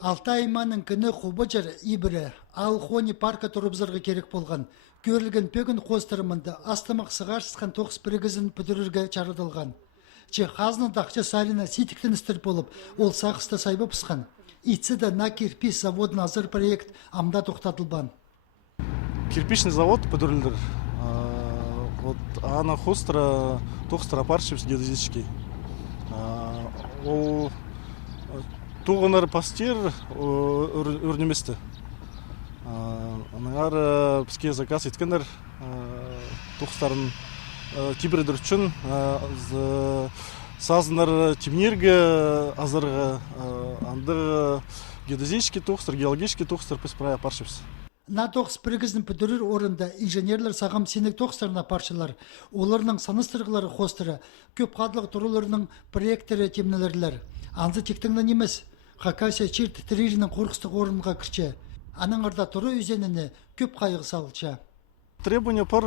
Алтай айманын күні қубыжыр ибірі ал хони парка тұрыбзырғы керек болған. Көрілген пөгін қостырымынды астымық сығарсысқан тоқыс бірігізін бүдірірге чарыдылған. Че қазны дақчы салина ситіктін істір болып, ол сақысты сайбы пысқан. Итсі да на кирпич заводын азыр проект амда тоқтатылбан. Кирпичный завод подурлер. Вот она хостра, тохстра паршивс геодезический. Ол туғанар пастер өрнеместі. Анағар бізге заказ еткендер тоқстарын тибірдір үшін сазынар темнерге азырға андыр геодезический тоқстар, геологический тоқстар піс прая паршивс. На тоқс бірігіздің бүдірір орында инженерлер сағам сенек тоқстарына паршылар, оларының саныстырғылары қостыры, көп қадлығы тұруларының проекттері темнелерлер. Анзы тектіңнен емес, Хакасия черт трирінің қорқыстық орынға кірче. Аның арда тұру үзеніне көп қайғы салыча. Требования пар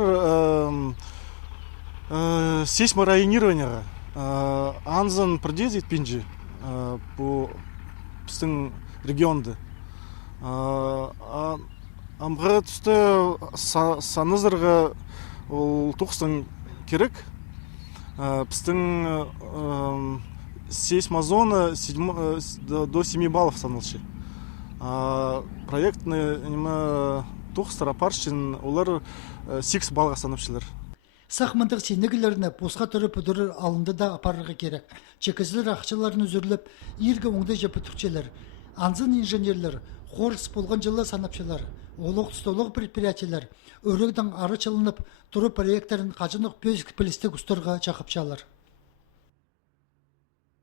сейсморайонирования. Анзан продезит пинджи по біздің регионды. Амға түсті санызырға тоқстан керек. Біздің сейсмозона до 7 баллов санылшы. Проектны тоқстара паршын олар 6 балға саныпшылар. Сақмындық сенегілеріне посқа түрі бүдірір алынды да апарырға керек. Чекізілер ақшыларын үзірліп, ерге оңды жепі түрчелер. Анзын инженерлер, қорыс болған жылы санапшылар, олық-тұстолық предприятиялар, өрігдің ары чылынып, тұры проекттарын қажынық бөзік пілісті күстірға чақыпшалар.